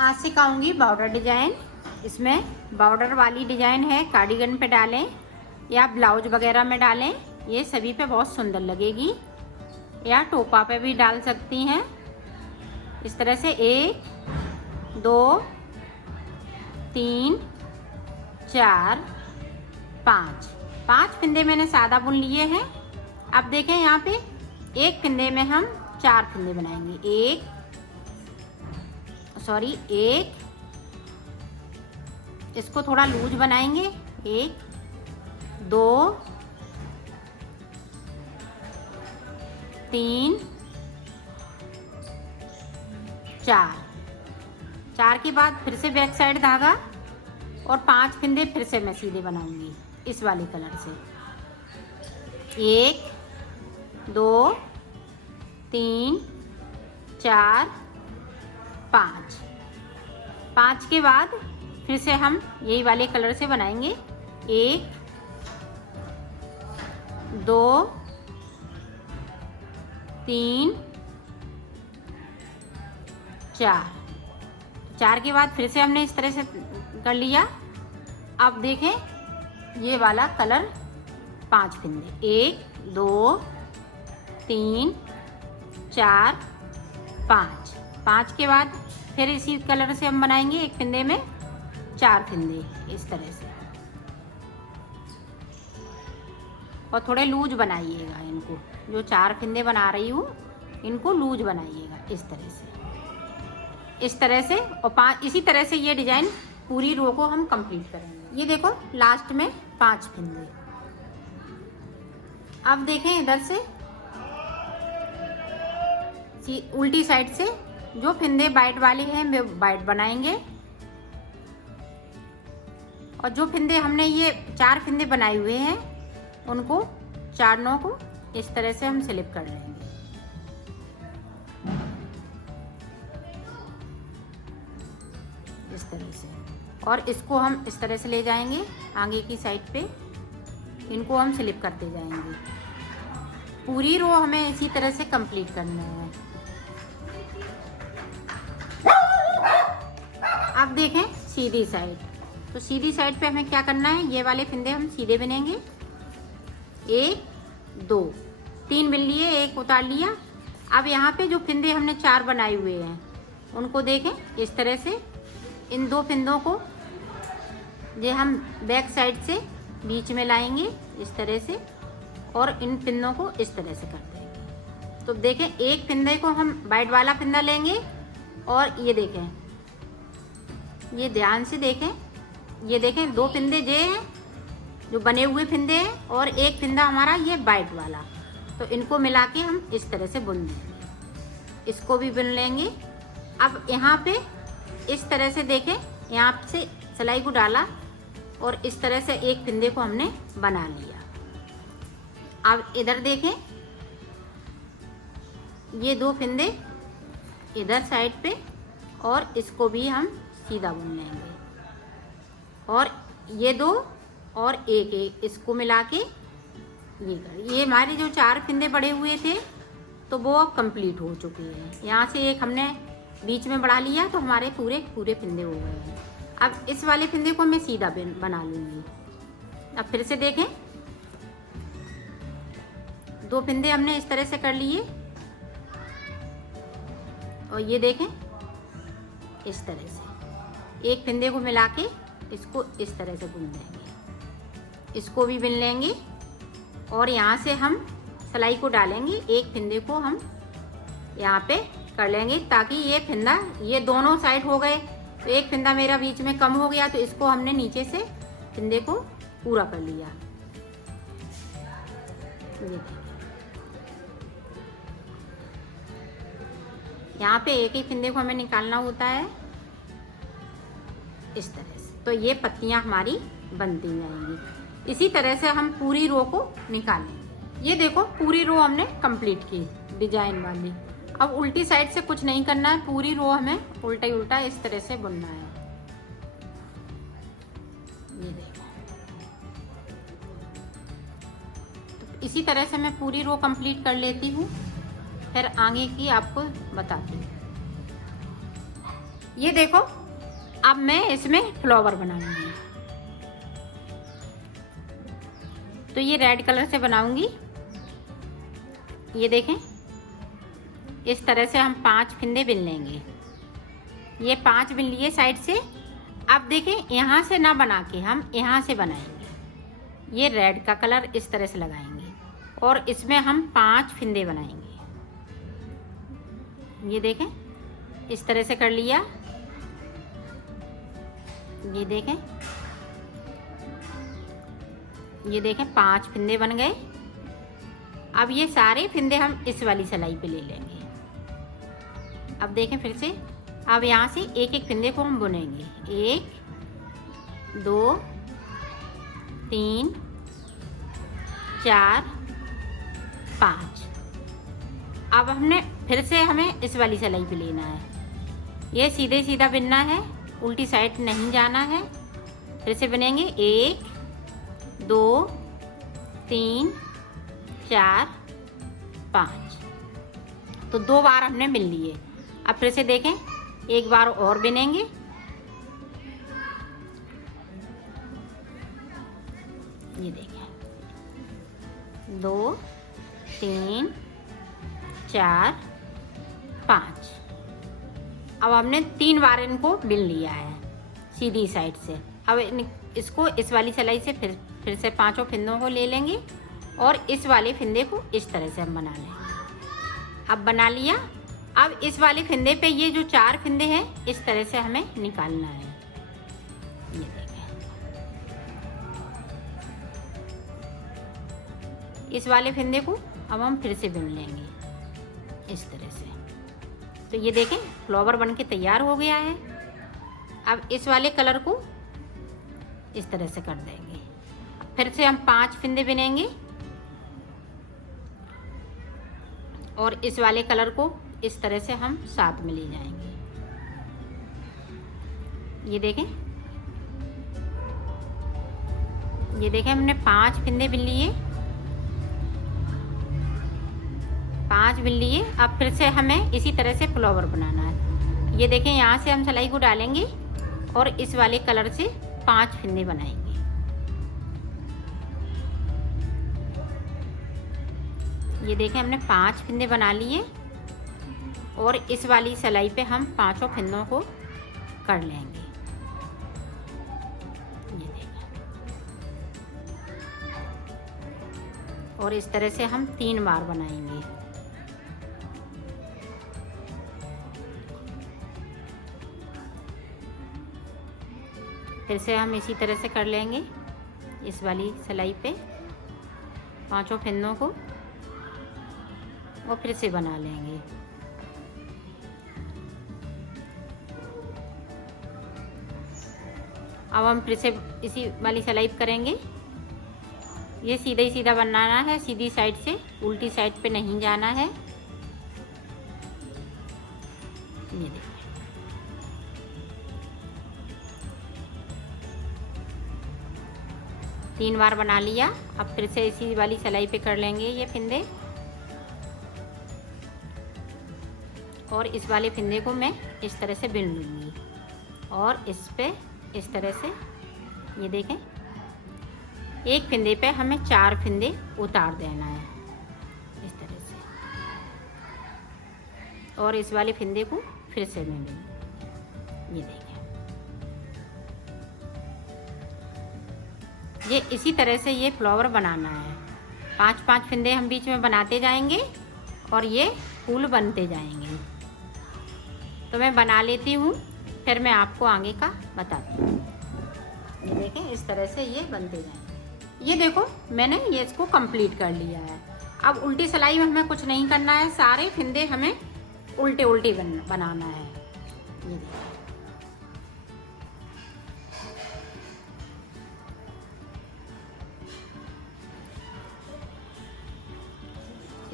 आज सिखाऊंगी border design. इसमें border वाली डिजाइन है, कार्डिगन पे डालें या ब्लाउज वगैरह में डालें, ये सभी पे बहुत सुंदर लगेगी, या टोपा पे भी डाल सकती हैं। इस तरह से 1 2 3 4 5 फिंदे मैंने सादा बुन लिए हैं। अब देखें यहाँ पे एक फिंदे में हम 4 फिंदे बनाएंगे। एक, इसको थोड़ा लूज बनाएंगे। 1 2 3 4 के बाद फिर से बैक साइड धागा और 5 फिंदे फिर से मैं सीधे बनाऊंगी इस वाले कलर से। 1 2 3 4 5 के बाद फिर से हम यही वाले कलर से बनाएंगे। 1 2 3 4 के बाद फिर से हमने इस तरह से कर लिया। अब देखें ये वाला कलर 5 फिंदे, 1 2 3 4 5 के बाद फिर इसी कलर से हम बनाएंगे एक फिंदे में 4 फिंदे इस तरह से, और थोड़े लूज बनाइएगा इनको। जो 4 फिंदे बना रही हूँ इनको लूज बनाइएगा इस तरह से, और इसी तरह से ये डिजाइन पूरी रो को हम कंप्लीट करेंगे। ये देखो लास्ट में 5 फिंदे। अब देखें इधर से उल्टी साइड से जो फिंदे बाइट वाले हैं वे बाइट बनाएंगे, और जो फिंदे हमने ये 4 फिंदे बनाए हुए हैं उनको 4 नौ को इस तरह से हम स्लिप कर लेंगे। इस तरह से, और इसको हम इस तरह से ले जाएंगे आगे की साइड पे, इनको हम स्लिप करते जाएंगे। पूरी रो हमें इसी तरह से कंप्लीट करना है। अब देखें सीधी साइड, तो सीधी साइड पे हमें क्या करना है, ये वाले फिंदे हम सीधे बुनेंगे। 1 2 3 बुन लिए, 1 उतार लिया। अब यहाँ पे जो फिंदे हमने 4 बनाए हुए हैं उनको देखें इस तरह से, इन 2 फिंदों को ये हम बैक साइड से बीच में लाएंगे इस तरह से, और इन फिंदों को इस तरह से कर देंगे। तो देखें एक फिंदे को हम बाइट वाला फिंदा लेंगे, और ये देखें, ये ध्यान से देखें, ये देखें 2 फिंदे ये हैं जो बने हुए फिंदे हैं, और एक फिंदा हमारा ये बाइट वाला, तो इनको मिला के हम इस तरह से बुन देंगे। इसको भी बुन लेंगे। अब यहाँ पे इस तरह से देखें, यहाँ से सिलाई को डाला और इस तरह से एक फिंदे को हमने बना लिया। अब इधर देखें, ये 2 फिंदे इधर साइड पे, और इसको भी हम सीधा बुन लेंगे, और ये 2 और एक इसको मिला के ये हमारे जो 4 फिंदे बड़े हुए थे तो वो अब कंप्लीट हो चुके हैं। यहाँ से एक हमने बीच में बढ़ा लिया तो हमारे पूरे फिंदे हो गए हैं। अब इस वाले फिंदे को मैं सीधा बना लूँगी। अब फिर से देखें, 2 फिंदे हमने इस तरह से कर लिए, और ये देखें इस तरह से एक फिंदे को मिला के इसको इस तरह से बुन देंगे। इसको भी बुन लेंगे, और यहाँ से हम सिलाई को डालेंगे। एक फिंदे को हम यहाँ पे कर लेंगे ताकि ये फिंदा, ये दोनों साइड हो गए, तो एक फिंदा मेरा बीच में कम हो गया, तो इसको हमने नीचे से फिंदे को पूरा कर लिया। यहाँ पे एक ही फिंदे को हमें निकालना होता है इस तरह से, तो ये पत्तियां हमारी बनती जाएंगी। इसी तरह से हम पूरी रो को निकालेंगे। ये देखो पूरी रो हमने कंप्लीट की डिजाइन वाली। अब उल्टी साइड से कुछ नहीं करना है, पूरी रो हमें उल्टा ही उल्टा इस तरह से बुनना है। ये देखो, तो इसी तरह से मैं पूरी रो कंप्लीट कर लेती हूँ, फिर आगे की आपको बताती हूँ। ये देखो, अब मैं इसमें फ्लावर बनाऊंगी। तो ये रेड कलर से बनाऊंगी। ये देखें, इस तरह से हम 5 फिंदे बिन लेंगे। ये 5 बिन लिए साइड से। अब देखें, यहाँ से ना बना के हम यहाँ से बनाएंगे। ये रेड का कलर इस तरह से लगाएंगे और इसमें हम 5 फिंदे बनाएंगे। ये देखें, इस तरह से कर लिया। ये देखें, ये देखें 5 फिंदे बन गए। अब ये सारे फिंदे हम इस वाली सिलाई पे ले लेंगे। अब देखें फिर से, अब यहाँ से एक एक फिंदे को हम बुनेंगे। 1 2 3 4 5। अब हमने फिर से हमें इस वाली सिलाई पे लेना है। ये सीधे सीधा बिनना है, उल्टी साइड नहीं जाना है। फिर से बनेंगे 1 2 3 4 5। तो 2 बार हमने बिन लिए। अब फिर से देखें, एक बार और बिनेंगे। ये देखें, 2 3 4 5। अब हमने 3 बार इनको बिन लिया है सीधी साइड से। अब इसको इस वाली सिलाई से फिर से 5 फिंदों को ले लेंगे और इस वाले फिंदे को इस तरह से हम बना लेंगे। अब बना लिया। अब इस वाले फिंदे पे ये जो 4 फिंदे हैं इस तरह से हमें निकालना है। ये देखें, इस वाले फिंदे को अब हम फिर से बुन लेंगे इस तरह से। तो ये देखें, फ्लावर बन के तैयार हो गया है। अब इस वाले कलर को इस तरह से कर देंगे। फिर से हम 5 फिंदे बिनेंगे और इस वाले कलर को इस तरह से हम साथ में ले जाएंगे। ये देखें, ये देखें, हमने 5 फिंदे बिन लिए। 5 बिन लिए। अब फिर से हमें इसी तरह से फ्लावर बनाना है। ये देखें, यहाँ से हम सिलाई को डालेंगे और इस वाले कलर से 5 फिंदे बनाएंगे। ये देखें, हमने 5 फिंदे बना लिए और इस वाली सिलाई पे हम 5 फिंदों को कर लेंगे। ये देखें, और इस तरह से हम 3 बार बनाएंगे। फिर से हम इसी तरह से कर लेंगे इस वाली सिलाई पे 5 फिंदों को और फिर से बना लेंगे। अब हम फिर से इसी वाली सिलाई करेंगे। ये सीधा ही सीधा बनाना है, सीधी साइड से, उल्टी साइड पे नहीं जाना है। ये देखिए, तीन बार बना लिया। अब फिर से इसी वाली सिलाई पे कर लेंगे ये फिंदे और इस वाले फिंदे को मैं इस तरह से बिन लूँगी और इस पे इस तरह से। ये देखें, एक फिंदे पे हमें 4 फिंदे उतार देना है इस तरह से और इस वाले फिंदे को फिर से मैं बिन। ये देखें, ये इसी तरह से ये फ्लावर बनाना है। 5-5 फिंदे हम बीच में बनाते जाएंगे और ये फूल बनते जाएंगे। तो मैं बना लेती हूँ, फिर मैं आपको आगे का बताती हूँ। ये देखें, इस तरह से ये बनते जाएंगे। ये देखो, मैंने ये इसको कंप्लीट कर लिया है। अब उल्टी सिलाई में हमें कुछ नहीं करना है, सारे फिंदे हमें उल्टे उल्टे बनाना है। ये देखो,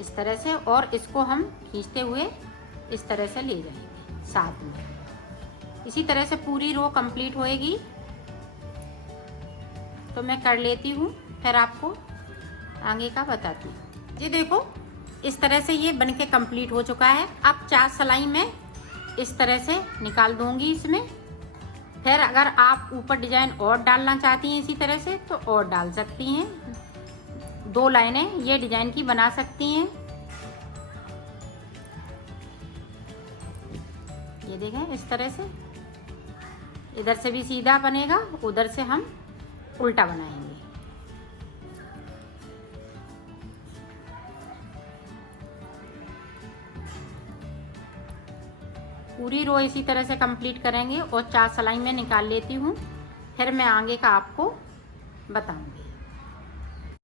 इस तरह से, और इसको हम खींचते हुए इस तरह से ले जाएंगे साथ में। इसी तरह से पूरी रो कंप्लीट होएगी। तो मैं कर लेती हूँ, फिर आपको आगे का बताती हूँ। ये देखो, इस तरह से ये बनके कंप्लीट हो चुका है। अब 4 सिलाई में इस तरह से निकाल दूंगी इसमें। फिर अगर आप ऊपर डिजाइन और डालना चाहती हैं इसी तरह से तो और डाल सकती हैं, 2 लाइनें ये डिजाइन की बना सकती हैं। ये देखें इस तरह से, इधर से भी सीधा बनेगा, उधर से हम उल्टा बनाएंगे। पूरी रो इसी तरह से कंप्लीट करेंगे और 4 सिलाई में निकाल लेती हूँ, फिर मैं आगे का आपको बताऊंगी।